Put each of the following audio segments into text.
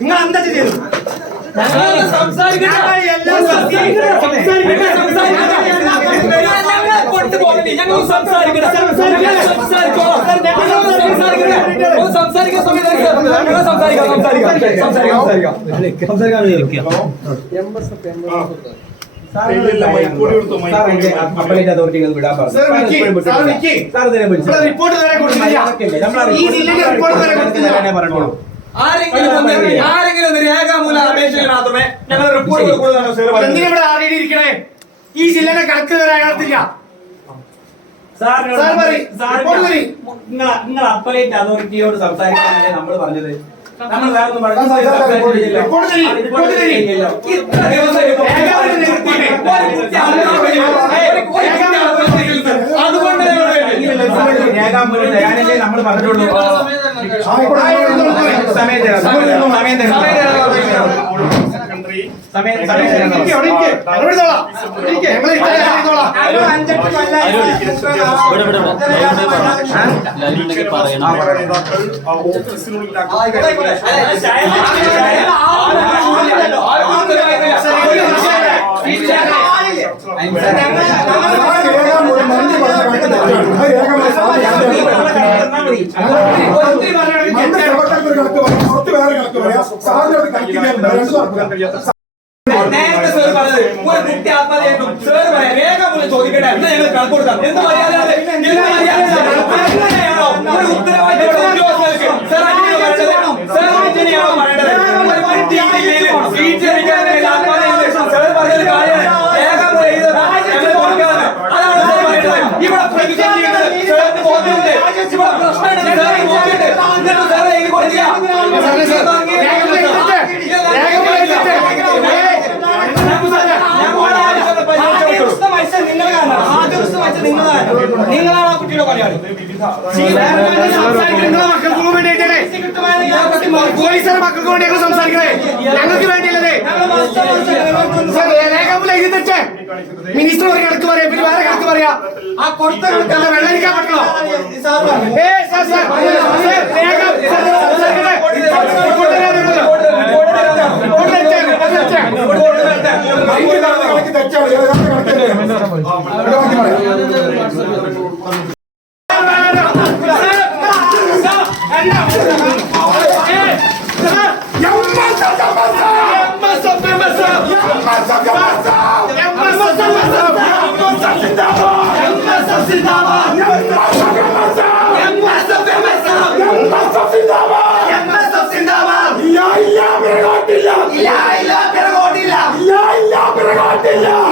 നിങ്ങൾ എന്താ ചെയ്തു സംസാരിക്കാം സംസാരിക്കട്ടെ. സംസാരിക്കാം സംസാരിക്കാൻ സംസാരിക്കാം. സംസാരിക്കാം. സംസാരിക്കാം. സംസാരിക്കാം. സംസാരിക്കാം. ആരെങ്കിലും രേഖാമൂല അപേക്ഷകൾ മാത്രമേ ഞങ്ങൾ റിപ്പോർട്ട് ഇവിടെ ആർ ഇരിക്കണേ ഈ ജില്ലയുടെ കണക്ക് തരാൻ അയാളത്തില്ല സാർ പറയ്. റിപ്പോർട്ട് നിങ്ങൾ നിങ്ങൾ അപ്പലേറ്റ് അതോറിറ്റിയോട് സംസാരിക്കാനല്ലേ നമ്മൾ പറഞ്ഞത്. നമ്മൾ വേറെ ഒന്നും. അതുകൊണ്ട് നമ്മൾ പറഞ്ഞുള്ളൂ സമയം തരാം സമയം തരാം സമയം തരാം ലൈനുണ്ടെങ്കിൽ പറയണം നേരത്തെ സാർ പറഞ്ഞത് ഒരു കുട്ടി ആത്മഹത്യ ചോദിക്കട്ടെ എന്നാ ഞങ്ങൾ കണക്ക് കൊടുക്കാം. എന്ത് മര്യാദയാണ് എന്ത് മര്യാദയാണ് ഒരു ഉത്തരവാദിത്തപ്പെട്ട ഉദ്യോഗസ്ഥർക്ക്. സാർ അങ്ങനെയാണോ പറയേണ്ടത്? സാർ അങ്ങനെയാണോ പറയേണ്ടത്? ഒരു ജില്ലയിൽ സീറ്റ് അടിക്കാൻ ചെയ്തു. സാർ പറഞ്ഞത് കാര്യമാണ് രേഖാമൂലം എഴുതുക ഞങ്ങൾ കൊടുക്കാനാണ് അതാണ് സാർ പറയുന്നത് ഇവിടെ പ്രതിസന്ധിയുണ്ട് സാറിന് ബോധ്യമുണ്ട്. ഇവിടെ പ്രശ്നമുണ്ട് സാറിന് ബോധ്യമുണ്ട്. എന്നിട്ട് സാറേ ഇത് കൊടുക്കുക സാറേ, സാർ, രേഖാമൂലം എഴുതിട്ട്. രേഖാമൂലം എഴുതിട്ട്. നിങ്ങളാണ് ആ കുട്ടിയുടെ പണിയാണ്. പോലീസുകാരുടെ മക്കൾക്ക് വേണ്ടി ഞങ്ങൾ സംസാരിക്കണേ ഞങ്ങൾക്ക് വേണ്ടിയല്ലേ മിനിസ്റ്റർ ഒരു കണക്ക് പറയാം പിന്നെ വേറെ കണക്ക് പറയാ ആ കൊടുത്ത കണക്കല്ല വെള്ളരിക്കാൻ പറ്റണോ ഏ സാർ സാർ Yeah.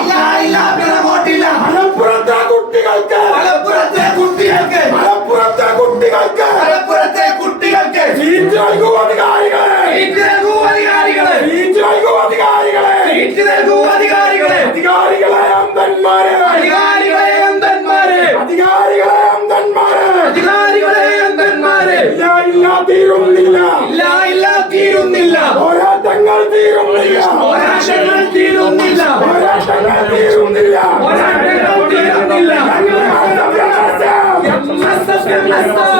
തീരുന്നില്ല ഇല്ല ഇല്ല തീരുന്നില്ല പോരാട്ടങ്ങൾ തീരുന്നില്ല പോരാട്ടങ്ങൾ തീരുന്നില്ല പോരാട്ടങ്ങൾ തീരുന്നില്ല പോരാട്ടങ്ങൾ തീരുന്നില്ല MSF, MSF.